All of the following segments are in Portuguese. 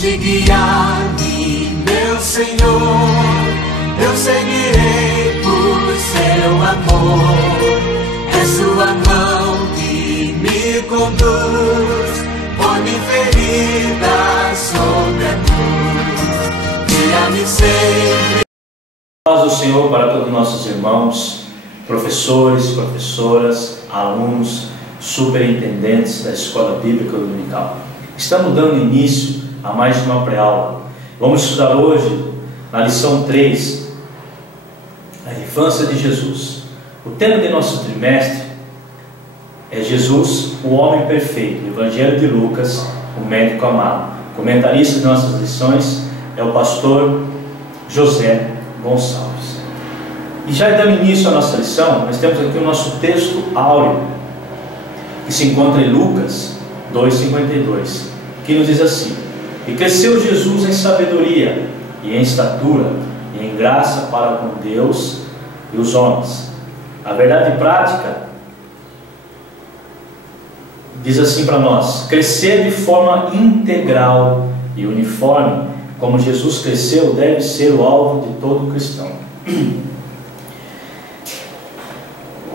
onde guiar-me, meu Senhor, eu seguirei por seu amor. É sua mão que me conduz, põe-me ferida sobre a cruz, guia-me sempre. Paz do Senhor para todos os nossos irmãos, professores, professoras, alunos, superintendentes da Escola Bíblica Dominical. Estamos dando início a mais uma pré-aula. Vamos estudar hoje na lição 3, a infância de Jesus. O tema de nosso trimestre é Jesus, o homem perfeito, Evangelho de Lucas, o médico amado. Comentarista de nossas lições é o pastor José Gonçalves. E já dando início à nossa lição, nós temos aqui o nosso texto áureo, que se encontra em Lucas 2,52, que nos diz assim: E cresceu Jesus em sabedoria, e em estatura, e em graça para com Deus e os homens. A verdade prática diz assim para nós: crescer de forma integral e uniforme, como Jesus cresceu, deve ser o alvo de todo cristão.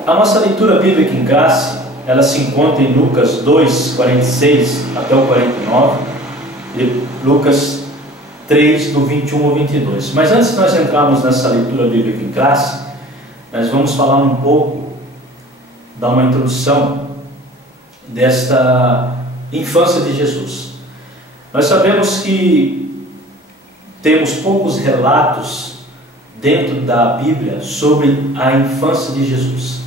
A nossa leitura bíblica em classe, ela se encontra em Lucas 2, 46 até o 49, e Lucas 3, do 21 ao 22. Mas antes de nós entrarmos nessa leitura bíblica em classe, nós vamos falar um pouco, dar uma introdução desta infância de Jesus. Nós sabemos que temos poucos relatos dentro da Bíblia sobre a infância de Jesus.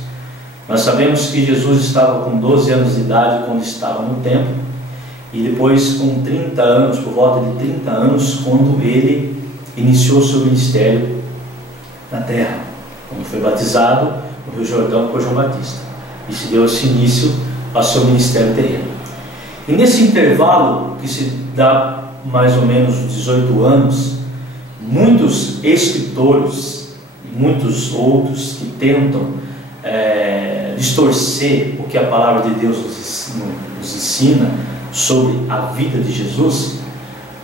Nós sabemos que Jesus estava com 12 anos de idade quando estava no templo, e depois com 30 anos, por volta de 30 anos, quando ele iniciou seu ministério na terra, quando foi batizado no Rio Jordão por João Batista, e se deu esse início ao seu ministério terreno. E nesse intervalo, que se dá mais ou menos 18 anos, muitos escritores e muitos outros que tentam distorcer o que a palavra de Deus nos ensina sobre a vida de Jesus,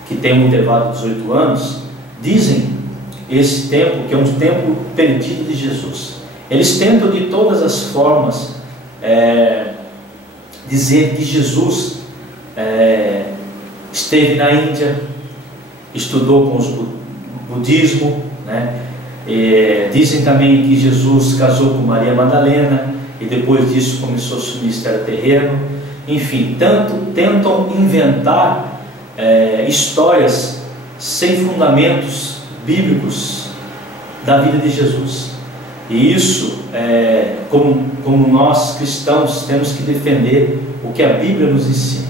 que tem um intervalo de 18 anos, dizem esse tempo que é um tempo perdido de Jesus. Eles tentam de todas as formas dizer que Jesus esteve na Índia, estudou com o budismo, né? Dizem também que Jesus casou com Maria Madalena e depois disso começou seu ministério terreno. Enfim, tentam inventar histórias sem fundamentos bíblicos da vida de Jesus. E isso, como nós cristãos temos que defender o que a Bíblia nos ensina.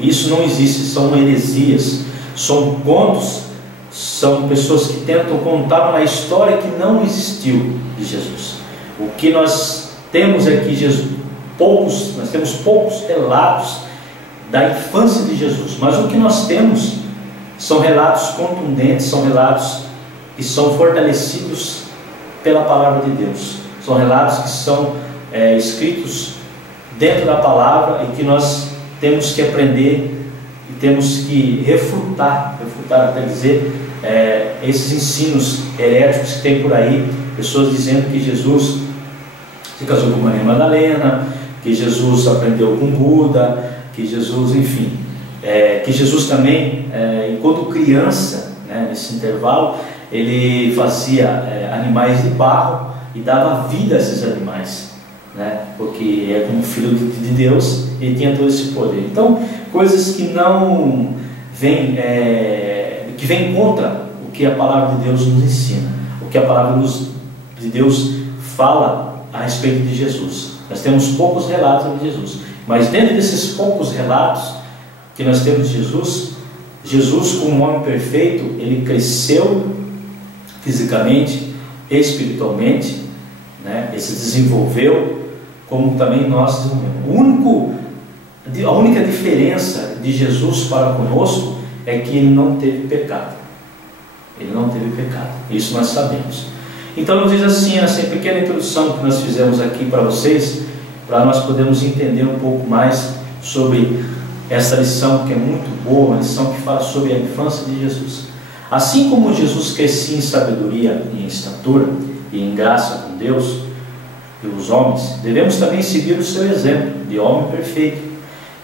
Isso não existe, são heresias, são contos, são pessoas que tentam contar uma história que não existiu de Jesus. O que nós temos é que nós temos poucos relatos da infância de Jesus, mas o que nós temos são relatos contundentes, são relatos que são fortalecidos pela palavra de Deus, são relatos que são escritos dentro da palavra e que nós temos que aprender e temos que refutar até dizer, esses ensinos heréticos que tem por aí, pessoas dizendo que Jesus se casou com Maria Madalena, que Jesus aprendeu com Buda, que Jesus, enfim, que Jesus também, enquanto criança, nesse intervalo, ele fazia animais de barro e dava vida a esses animais, porque é como filho de Deus, ele tinha todo esse poder. Então, coisas que não vêm, que vêm contra o que a palavra de Deus nos ensina, o que a palavra de Deus fala a respeito de Jesus. Nós temos poucos relatos sobre Jesus, mas dentro desses poucos relatos que nós temos de Jesus como um homem perfeito, ele cresceu fisicamente, espiritualmente, ele se desenvolveu, como também nós desenvolvemos. A única diferença de Jesus para conosco é que ele não teve pecado. Ele não teve pecado, isso nós sabemos. Então nos diz assim, essa pequena introdução que nós fizemos aqui para vocês, para nós podermos entender um pouco mais sobre essa lição que é muito boa, uma lição que fala sobre a infância de Jesus. Assim como Jesus crescia em sabedoria e em estatura e em graça com Deus e os homens, devemos também seguir o seu exemplo de homem perfeito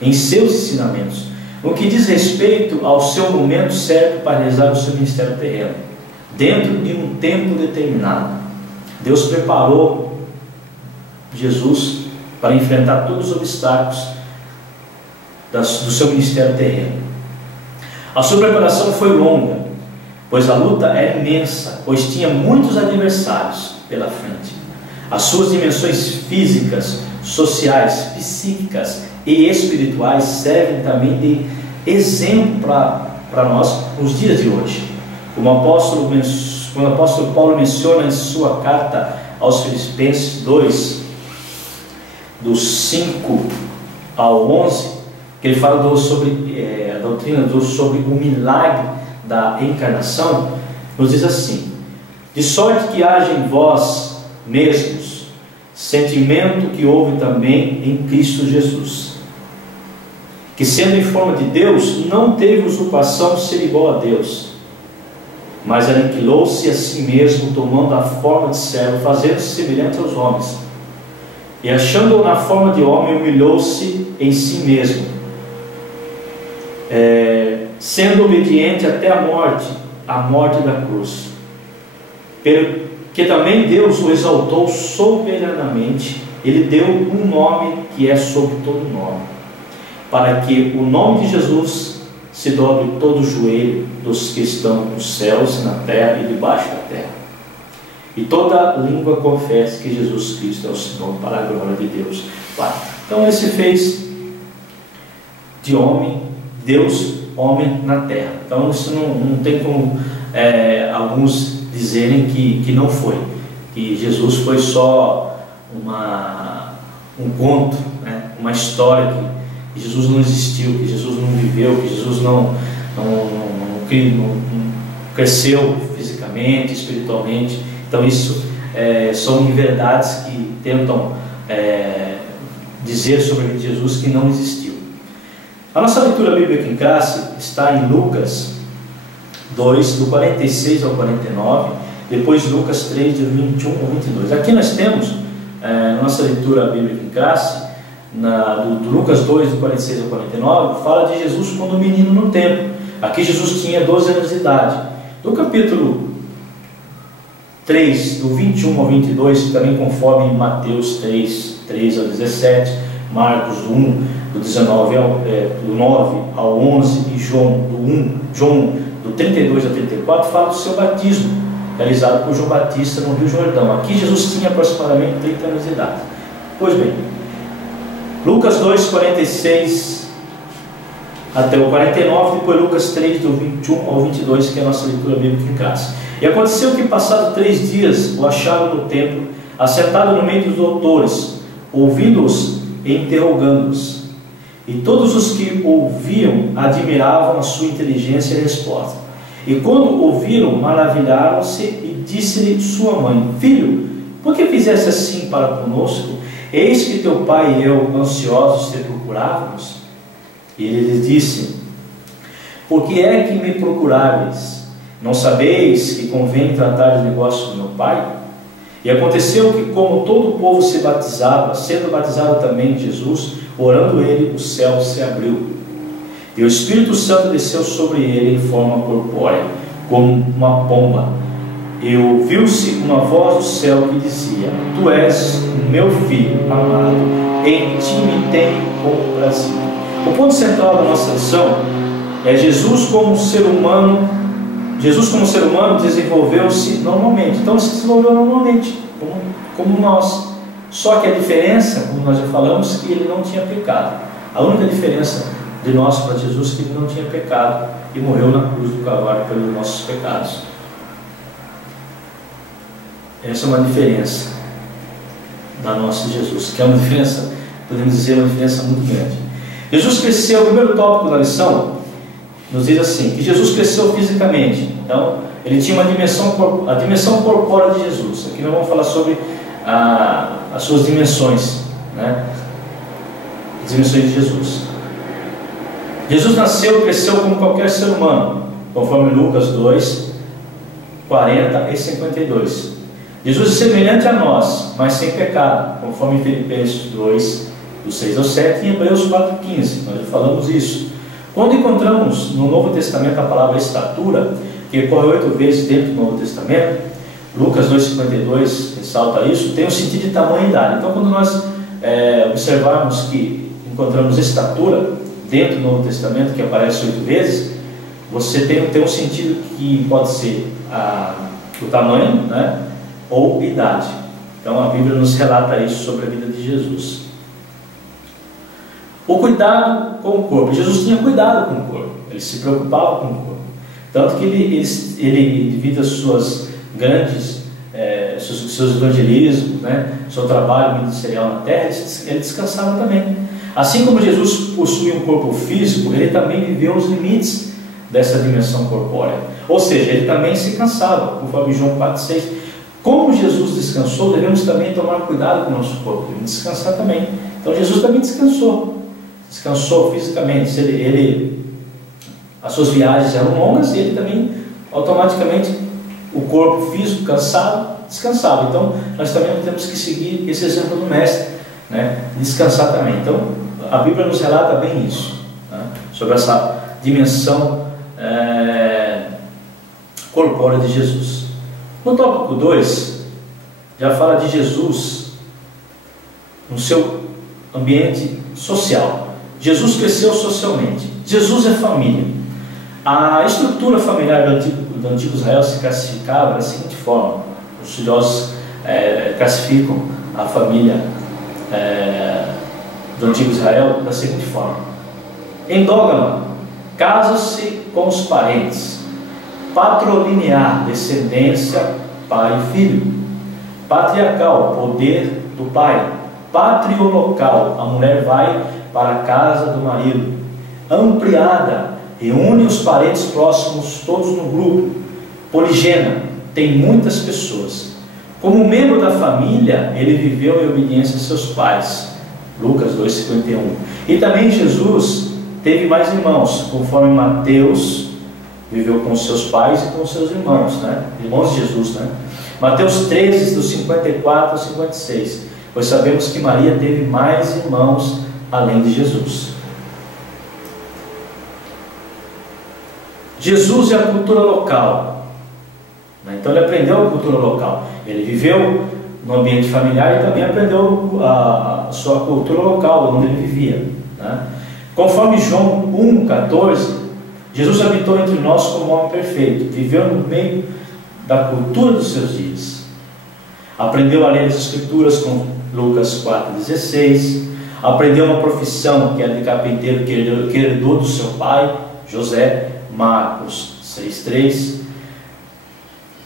em seus ensinamentos, no que diz respeito ao seu momento certo para realizar o seu ministério terreno, dentro de um tempo determinado. Deus preparou Jesus para enfrentar todos os obstáculos do seu ministério terreno. A sua preparação foi longa, pois a luta era imensa, pois tinha muitos adversários pela frente. As suas dimensões físicas, sociais, psíquicas e espirituais servem também de exemplo para nós nos dias de hoje. Como o apóstolo Paulo menciona em sua carta aos Filipenses 2, dos 5 ao 11, que ele fala sobre a doutrina sobre o milagre da encarnação, nos diz assim: de sorte que haja em vós mesmos sentimento que houve também em Cristo Jesus, que sendo em forma de Deus, não teve usurpação de ser igual a Deus, mas aniquilou-se a si mesmo, tomando a forma de servo, fazendo-se semelhante aos homens, e achando-o na forma de homem, humilhou-se em si mesmo, sendo obediente até a morte da cruz, que também Deus o exaltou soberanamente. Ele deu um nome que é sobre todo nome, para que o nome de Jesus se dobre todo o joelho dos que estão nos céus, na terra e debaixo da terra, e toda língua confesse que Jesus Cristo é o Senhor, para a glória de Deus Pai. Então ele se fez de homem, Deus, homem na terra. Então isso não tem como alguns dizerem que não foi, que Jesus foi só um conto, né? Uma história, que Jesus não existiu, que Jesus não viveu, que Jesus não cresceu fisicamente, espiritualmente. Então isso são inverdades que tentam dizer sobre Jesus que não existiu. A nossa leitura bíblica em classe está em Lucas 2, do 46 ao 49, depois Lucas 3, de 21 ao 22. Aqui nós temos, na nossa leitura bíblica em classe, do Lucas 2, do 46 ao 49, fala de Jesus quando menino no templo. Aqui Jesus tinha 12 anos de idade. No capítulo 3, do 21 ao 22, também conforme em Mateus 3 ao 17, Marcos 1, do 9 ao 11, e João do 32 ao 34, fala do seu batismo, realizado por João Batista no Rio Jordão. Aqui Jesus tinha aproximadamente 30 anos de idade. Pois bem, Lucas 2, 46 até o 49, depois Lucas 3, do 21 ao 22, que é a nossa leitura bíblica em classe. E aconteceu que, passados 3 dias, o acharam no templo, assentado no meio dos doutores, ouvindo-os e interrogando-os. E todos os que ouviam admiravam a sua inteligência e resposta. E quando ouviram, maravilharam-se, e disse-lhe sua mãe: Filho, por que fizeste assim para conosco? Eis que teu pai e eu, ansiosos, te procurávamos. E ele lhes disse: Por que é que me procuráveis? Não sabeis que convém tratar de negócio do meu pai? E aconteceu que, como todo o povo se batizava, sendo batizado também Jesus, orando ele, o céu se abriu, e o Espírito Santo desceu sobre ele em forma corpórea, como uma pomba. E ouviu-se uma voz do céu que dizia: Tu és o meu filho amado, em ti me tenho comprazido. O ponto central da nossa lição é Jesus como ser humano. Jesus como ser humano desenvolveu-se normalmente. Então ele se desenvolveu normalmente, como nós. Só que a diferença, como nós já falamos, que ele não tinha pecado. A única diferença de nós para Jesus é que ele não tinha pecado e morreu na cruz do Calvário pelos nossos pecados. Essa é uma diferença da nossa Jesus, que é uma diferença, podemos dizer, uma diferença muito grande. Jesus cresceu, o primeiro tópico da lição nos diz assim, que Jesus cresceu fisicamente. Então, ele tinha a dimensão corpórea de Jesus. Aqui nós vamos falar sobre as suas dimensões, né? As dimensões de Jesus. Jesus nasceu e cresceu como qualquer ser humano, conforme Lucas 2, 40 e 52. Jesus é semelhante a nós, mas sem pecado, conforme Filipenses 2, do 6 ao 7, e Hebreus 4,15. Nós já falamos isso. Quando encontramos no Novo Testamento a palavra estatura, que ocorre 8 vezes dentro do Novo Testamento, Lucas 2,52 ressalta isso, tem o sentido de tamanho e idade. Então, quando nós observarmos que encontramos estatura dentro do Novo Testamento, que aparece 8 vezes, você tem um sentido que pode ser o tamanho, né, ou idade. Então a Bíblia nos relata isso sobre a vida de Jesus. O cuidado com o corpo. Jesus tinha cuidado com o corpo, ele se preocupava com o corpo, tanto que ele devido às suas grandes seus evangelismos, né, seu trabalho ministerial na terra, ele descansava também. Assim como Jesus possuía um corpo físico, ele também viveu os limites dessa dimensão corpórea, ou seja, ele também se cansava, conforme João 4,6. Como Jesus descansou, devemos também tomar cuidado com o nosso corpo, devemos descansar também. Então Jesus também descansou fisicamente. As suas viagens eram longas e ele também, automaticamente, o corpo físico cansado, descansava. Então nós também temos que seguir esse exemplo do mestre, né, descansar também. Então a Bíblia nos relata bem isso, né, sobre essa dimensão corpórea de Jesus. No tópico 2, já fala de Jesus no seu ambiente social. Jesus cresceu socialmente. Jesus é família. A estrutura familiar do antigo Israel se classificava da seguinte forma. Os estudiosos classificam a família do antigo Israel da seguinte forma: endógama, casa-se com os parentes; patrilinear, descendência, pai e filho; patriarcal, poder do pai; patriolocal, a mulher vai para a casa do marido; ampliada, reúne os parentes próximos todos no grupo; poligena, tem muitas pessoas. Como membro da família, ele viveu em obediência a seus pais. Lucas 2,51. E também Jesus teve mais irmãos, conforme Mateus viveu com seus pais e com seus irmãos, né? Irmãos de Jesus, né? Mateus 13, dos 54 ao 56. Pois sabemos que Maria teve mais irmãos além de Jesus. Jesus é a cultura local, né? Então ele aprendeu a cultura local. Ele viveu no ambiente familiar e também aprendeu a sua cultura local, onde ele vivia, né? Conforme João 1,14, Jesus habitou entre nós como homem perfeito, viveu no meio da cultura dos seus dias. Aprendeu a ler as Escrituras com Lucas 4,16. Aprendeu uma profissão, que era de carpinteiro, que herdou do seu pai, José, Marcos 6,3.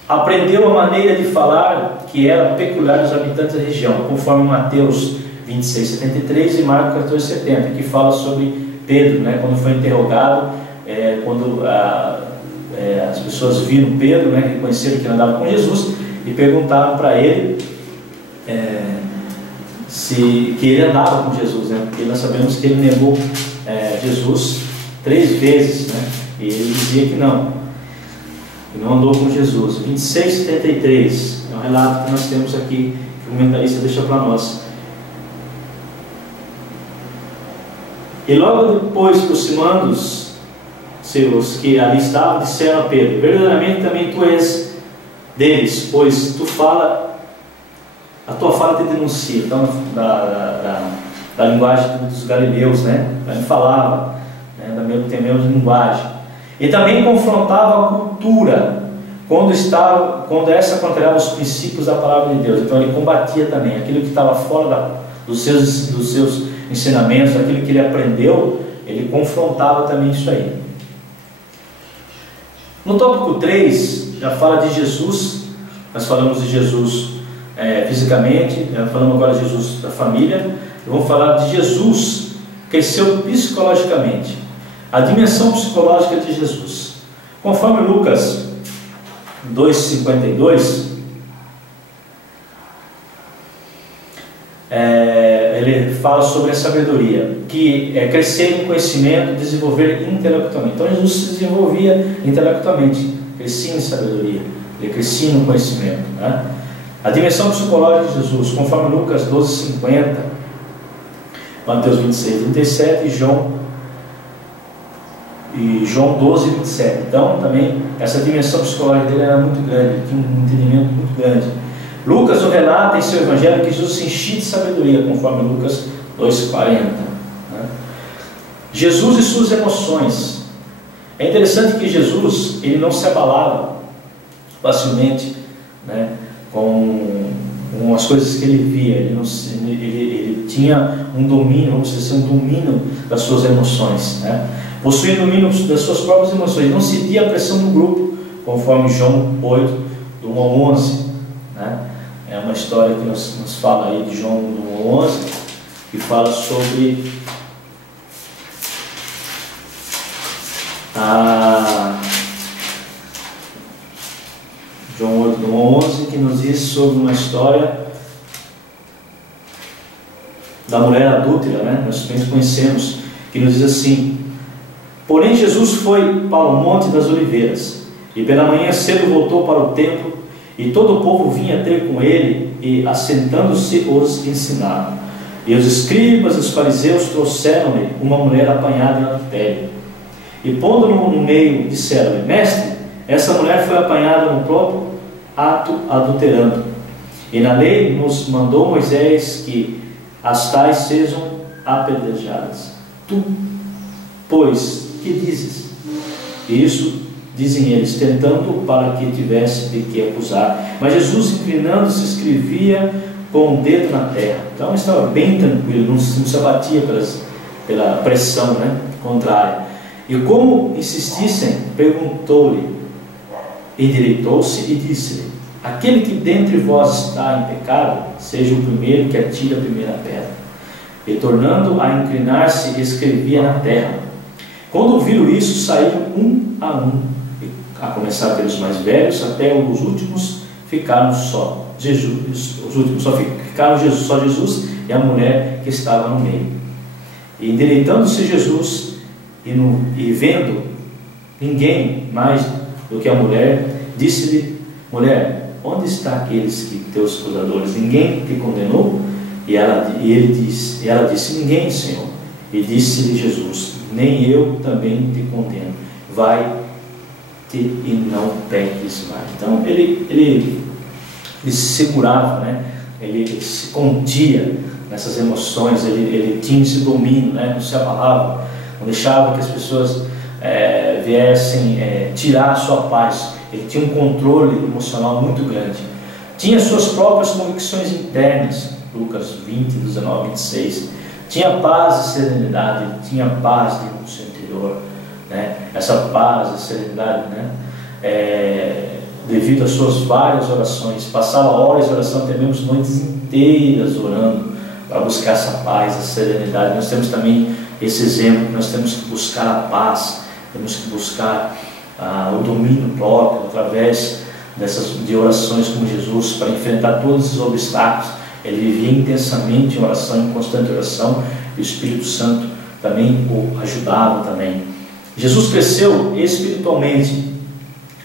Aprendeu a maneira de falar que era peculiar dos habitantes da região, conforme Mateus 26,73 e Marcos 14,70, que fala sobre Pedro, né, quando foi interrogado, quando as pessoas viram Pedro, né, reconheceram que ele andava com Jesus e perguntaram para ele que ele andava com Jesus, né, porque nós sabemos que ele negou Jesus 3 vezes, né, e ele dizia que não andou com Jesus. 26,73 é um relato que nós temos aqui, que o comentarista deixa para nós. E logo depois, aproximando-se os que ali estavam, disseram a Pedro: verdadeiramente também tu és deles, pois a tua fala te denuncia. Então, da linguagem dos galileus, né? Ele falava, né? Tem a mesma linguagem. E também confrontava a cultura quando essa contrariava os princípios da palavra de Deus. Então ele combatia também aquilo que estava fora dos seus ensinamentos, aquilo que ele aprendeu, ele confrontava também isso aí. No tópico 3, já fala de Jesus. Nós falamos de Jesus fisicamente, já falamos agora de Jesus da família. Vamos falar de Jesus cresceu psicologicamente. A dimensão psicológica de Jesus, conforme Lucas 2,52, ele fala sobre a sabedoria, que é crescer em conhecimento, desenvolver intelectualmente. Então Jesus se desenvolvia intelectualmente, crescia em sabedoria, ele crescia no conhecimento, né? A dimensão psicológica de Jesus, conforme Lucas 12:50, Mateus 26:37 e João 12:27. Então também essa dimensão psicológica dele era muito grande, ele tinha um entendimento muito grande. Lucas nos relata em seu evangelho que Jesus se enchia de sabedoria, conforme Lucas 2:40, né? Jesus e suas emoções. É interessante que Jesus, ele não se abalava facilmente, né, com as coisas que ele via. Ele tinha um domínio, vamos dizer assim, um domínio das suas emoções, né? Possuía domínio das suas próprias emoções. Ele não cedia a pressão do grupo, conforme João 8, do 1 ao 11, né? É uma história que nos fala aí de João 1 ao 11, que fala sobre João 8, do 1 ao 11, que nos diz sobre uma história da mulher adúltera, né? Nós bem conhecemos, que nos diz assim: porém Jesus foi para o Monte das Oliveiras, e pela manhã cedo voltou para o templo, e todo o povo vinha ter com ele, e assentando-se os ensinava. E os escribas e os fariseus trouxeram-lhe uma mulher apanhada em adultério, e pondo-no no meio, disseram-lhe: mestre, essa mulher foi apanhada no próprio ato adulterando, e na lei nos mandou Moisés que as tais sejam apedrejadas. Tu, pois, que dizes? E isso dizem eles, tentando para que tivesse de que acusar. Mas Jesus, inclinando-se, escrevia com o dedo na terra. Então estava bem tranquilo, não se abatia pela pressão, né, contrária. E como insistissem, perguntou-lhe, endireitou-se e disse-lhe: aquele que dentre vós está em pecado, seja o primeiro que atire a primeira pedra. E tornando a inclinar-se, escrevia na terra. Quando ouviram isso, saíram um, a começar pelos mais velhos até os últimos ficaram só Jesus. Os últimos só ficaram só Jesus e a mulher que estava no meio. E endireitando-se Jesus e vendo ninguém mais do que a mulher, disse-lhe: mulher, onde está aqueles que teus acusadores? Ninguém te condenou? E ela disse: ninguém, Senhor. E disse-lhe Jesus: nem eu também te condeno. Vai-te e não peques mais. Então ele se segurava, né? Ele se contia nessas emoções, ele tinha esse domínio, né? Não se abalava, não deixava que as pessoas viessem tirar a sua paz. Ele tinha um controle emocional muito grande, tinha suas próprias convicções internas. Lucas 20, 19, 26. Tinha paz e serenidade, tinha paz dentro do seu interior, né? Essa paz e serenidade, né? Devido às suas várias orações, passava horas de oração, até mesmo noites inteiras orando para buscar essa paz, essa serenidade. Nós temos também esse exemplo, que nós temos que buscar a paz, temos que buscar o domínio próprio através de orações como Jesus, para enfrentar todos esses obstáculos. Ele vivia intensamente em oração, em constante oração, e o Espírito Santo também o ajudava também. Jesus cresceu espiritualmente.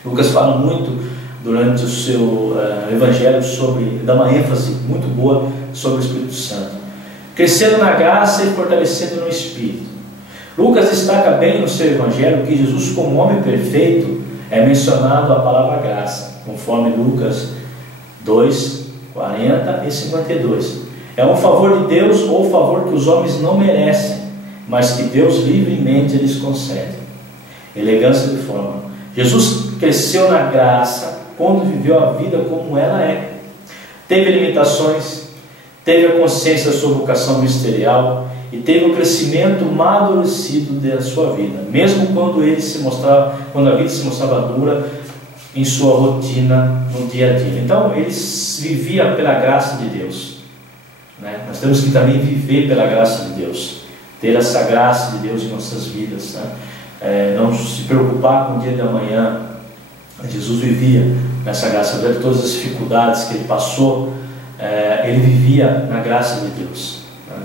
Lucas fala muito durante o seu evangelho dá uma ênfase muito boa sobre o Espírito Santo, crescendo na graça e fortalecendo no Espírito. Lucas destaca bem no seu evangelho que Jesus, como homem perfeito, é mencionado a palavra graça, conforme Lucas 2, 40 e 52. É um favor de Deus ou favor que os homens não merecem, mas que Deus livremente lhes concede. Elegância de forma. Jesus cresceu na graça quando viveu a vida como ela é. Teve limitações, teve a consciência da sua vocação ministerial e teve o crescimento amadurecido da sua vida, mesmo quando a vida se mostrava dura em sua rotina no dia a dia. Então ele vivia pela graça de Deus, né? Nós temos que também viver pela graça de Deus, ter essa graça de Deus em nossas vidas, né? Não se preocupar com o dia de amanhã. Jesus vivia nessa graça, apesar de todas as dificuldades que ele passou, ele vivia na graça de Deus, né?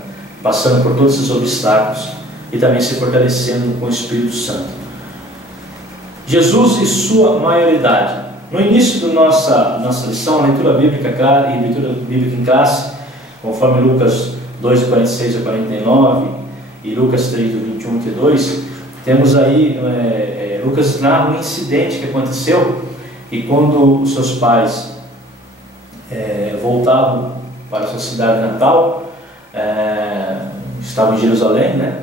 passando por todos esses obstáculos e também se fortalecendo com o Espírito Santo. Jesus e sua maioridade. No início da nossa lição, a leitura bíblica e leitura bíblica em classe, conforme Lucas 2, 46 a 49 e Lucas 3, do 21 a 22, temos aí, Lucas narra um incidente que aconteceu, e quando os seus pais voltavam para a sua cidade natal, estavam em Jerusalém, né?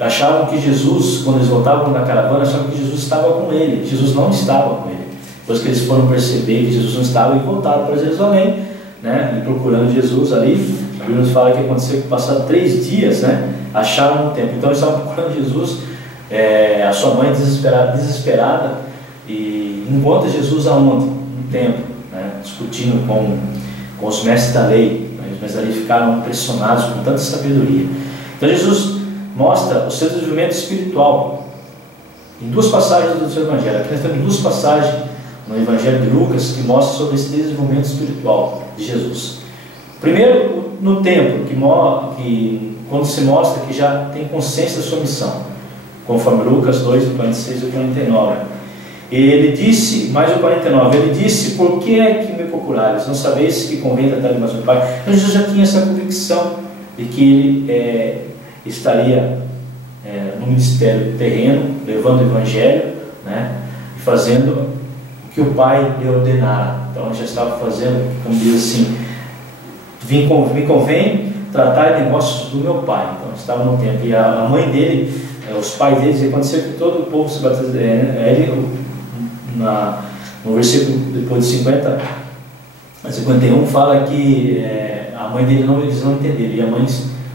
Achavam que Jesus, quando eles voltavam na caravana, achavam que Jesus estava com ele. Jesus não estava com ele. Depois que eles foram perceber que Jesus não estava, e voltaram para Jerusalém, né? E procurando Jesus ali, a Bíblia nos fala que aconteceu que passaram 3 dias, né? Acharam um templo. Então eles estavam procurando Jesus, a sua mãe desesperada, e encontra Jesus aonde? No templo, né? Discutindo com os mestres da lei. Os mestres da lei ficaram impressionados com tanta sabedoria. Então Jesus mostra o seu desenvolvimento espiritual em 2 passagens do seu Evangelho. Aqui nós temos 2 passagens no Evangelho de Lucas que mostram sobre esse desenvolvimento espiritual de Jesus. Primeiro, no templo, que quando se mostra que já tem consciência da sua missão, conforme Lucas 2, 46 e 49. Ele disse, mais o 49, ele disse: por que é que me procurares? Não sabeis que convém tratar de mais meu Pai? Então Jesus já tinha essa convicção de que ele estaria no ministério terreno, levando o Evangelho, né, e fazendo o que o Pai lhe ordenara. Então ele já estava fazendo, como diz assim, me convém tratar de negócios do meu Pai. Então estava no tempo, e a mãe dele, os pais deles, aconteceu que todo o povo se batizou. No versículo depois de 51 fala que a mãe dele eles não entenderam, e a mãe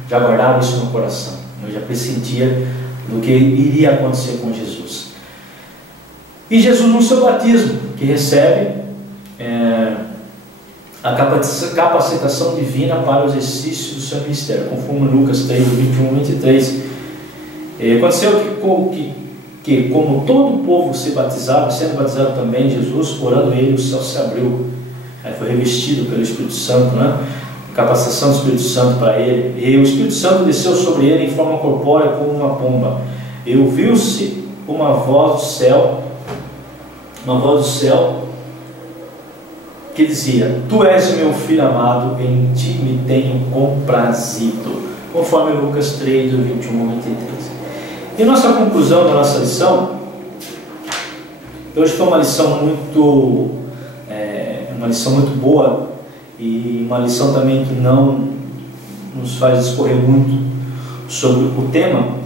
já guardava isso no coração, já pressentia do que iria acontecer com Jesus. E Jesus, no seu batismo, que recebe a capacitação divina para o exercício do seu ministério, conforme Lucas 3, 21 e 23. Aconteceu que como todo o povo se batizava, sendo batizado também Jesus, orando ele, o céu se abriu, aí foi revestido pelo Espírito Santo, né? Capacitação do Espírito Santo para ele, e o Espírito Santo desceu sobre ele em forma corpórea como uma pomba, e ouviu-se uma voz do céu que dizia: tu és o meu filho amado, em ti me tenho comprazido, conforme Lucas 3, do 21 ao 23. E nossa conclusão da nossa lição, hoje foi uma lição muito boa, e uma lição também que não nos faz discorrer muito sobre o tema.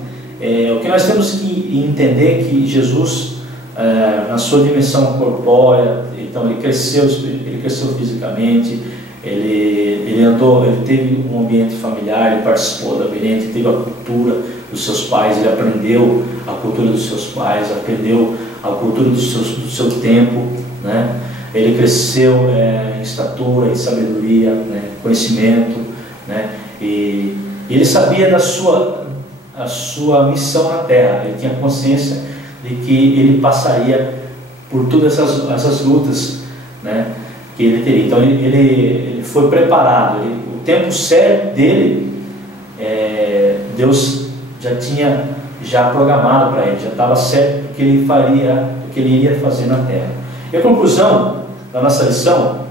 O que nós temos que entender é que Jesus, na sua dimensão corpórea, então ele cresceu fisicamente, ele teve um ambiente familiar, ele participou do ambiente, teve a cultura dos seus pais, ele aprendeu a cultura dos seus pais, aprendeu a cultura do seu tempo, né? Ele cresceu em estatura, em sabedoria, né? Conhecimento, né? E ele sabia a sua missão na terra. Ele tinha consciência de que ele passaria por todas essas lutas, né, que ele teria. Então ele foi preparado. O tempo certo dele, Deus já tinha programado para ele, já estava certo o que ele faria, o que ele iria fazer na terra. E a conclusão da nossa lição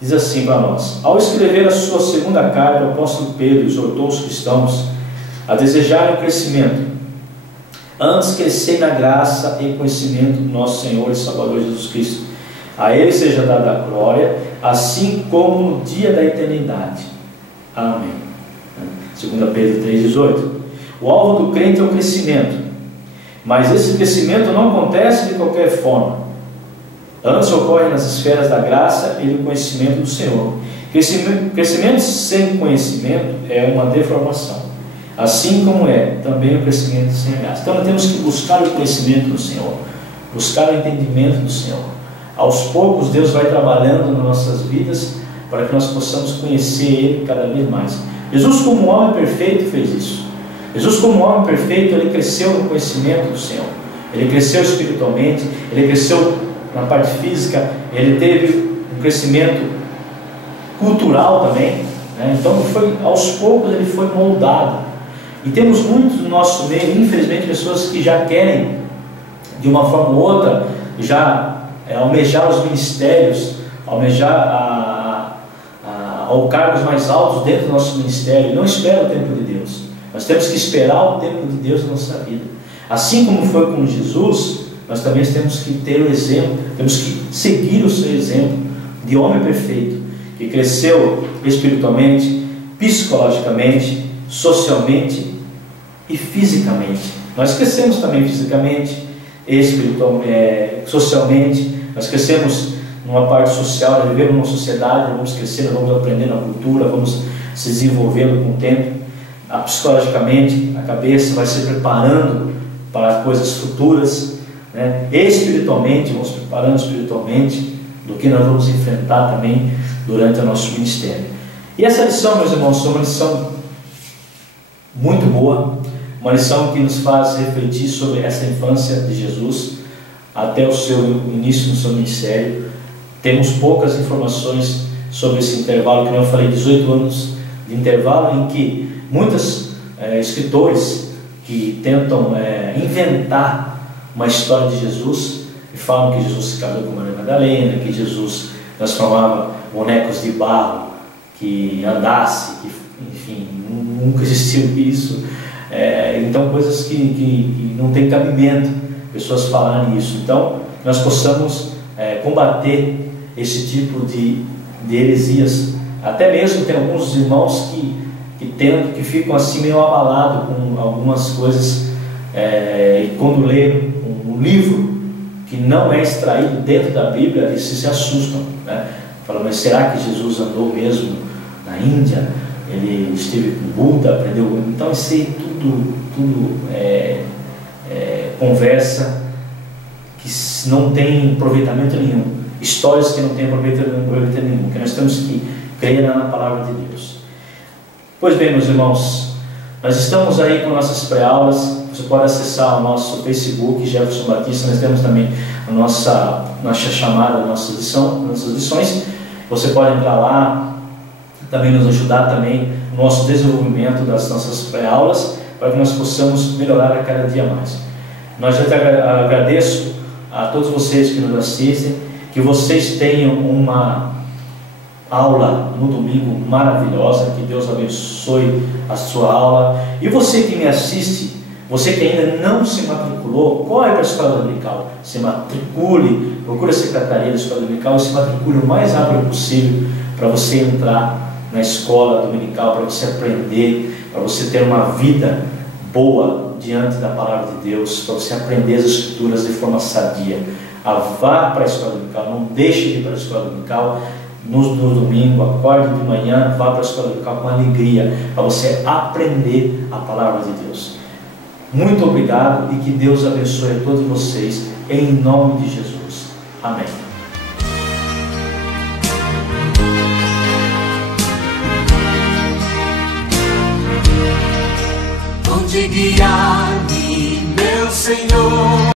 diz assim para nós: ao escrever a sua segunda carta, o apóstolo Pedro exortou os cristãos a desejarem o crescimento. Antes crescer na graça e conhecimento do nosso Senhor e Salvador Jesus Cristo. A Ele seja dada a glória, assim como no dia da eternidade. Amém. 2 Pedro 3,18. O alvo do crente é o crescimento, mas esse crescimento não acontece de qualquer forma. Antes ocorre nas esferas da graça e do conhecimento do Senhor. Crescimento sem conhecimento é uma deformação, assim como é também o crescimento sem a graça. Então nós temos que buscar o conhecimento do Senhor, buscar o entendimento do Senhor. Aos poucos Deus vai trabalhando nas nossas vidas para que nós possamos conhecer Ele cada vez mais. Jesus, como homem perfeito, fez isso. Jesus, como homem perfeito, Ele cresceu no conhecimento do Senhor. Ele cresceu espiritualmente, Ele cresceu na parte física, Ele teve um crescimento cultural também, né? Então aos poucos ele foi moldado. E temos muitos no nosso meio, infelizmente, pessoas que já querem, de uma forma ou outra, já almejar os ministérios, almejar ao cargos mais altos dentro do nosso ministério. Não espera o tempo de Deus. Nós temos que esperar o tempo de Deus na nossa vida. Assim como foi com Jesus, nós também temos que ter o exemplo, temos que seguir o seu exemplo de homem perfeito, que cresceu espiritualmente, psicologicamente, socialmente e fisicamente. Nós crescemos também fisicamente, espiritualmente, socialmente. Nós crescemos numa parte social, nós vivemos numa sociedade, vamos crescendo, vamos aprendendo a cultura, vamos se desenvolvendo com o tempo. Psicologicamente, a cabeça vai se preparando para coisas futuras, né? Espiritualmente, vamos preparando espiritualmente do que nós vamos enfrentar também durante o nosso ministério. E essa lição, meus irmãos, é uma lição muito boa, uma lição que nos faz refletir sobre essa infância de Jesus até o seu início no seu ministério. Temos poucas informações sobre esse intervalo, que eu falei, 18 anos de intervalo, em que muitos escritores que tentam inventar uma história de Jesus e falam que Jesus se casou com Maria Madalena, que Jesus transformava bonecos de barro que andasse, que, enfim, nunca existiu isso. Então, coisas que não tem cabimento pessoas falarem isso. Então, nós possamos combater esse tipo de heresias. Até mesmo tem alguns irmãos que ficam assim meio abalados com algumas coisas, e quando lê um livro que não é extraído dentro da Bíblia, eles se assustam, né? Falam, mas será que Jesus andou mesmo na Índia? Ele esteve com Buda, aprendeu? Então isso aí tudo conversa que não tem aproveitamento nenhum, histórias que não têm aproveitamento nenhum, que nós temos que crer na palavra de Deus. Pois bem, meus irmãos, nós estamos aí com nossas pré-aulas. Você pode acessar o nosso Facebook, Jefferson Batista. Nós temos também a nossa chamada, nossas lições. Você pode entrar lá, também nos ajudar também no nosso desenvolvimento das nossas pré-aulas, para que nós possamos melhorar a cada dia mais. Nós já te agradeço a todos vocês que nos assistem, que vocês tenham uma aula no domingo maravilhosa, que Deus abençoe a sua aula. E você que me assiste, você que ainda não se matriculou, corre para a escola dominical, se matricule, procure a secretaria da escola dominical e se matricule o mais rápido possível, para você entrar na escola dominical, para você aprender, para você ter uma vida boa diante da palavra de Deus, para você aprender as escrituras de forma sadia. Vá para a escola dominical, não deixe de ir para a escola dominical. No domingo, acorde de manhã, vá para a escola dominical com alegria, para você aprender a palavra de Deus. Muito obrigado e que Deus abençoe a todos vocês, em nome de Jesus. Amém. Onde guiar-me, meu Senhor.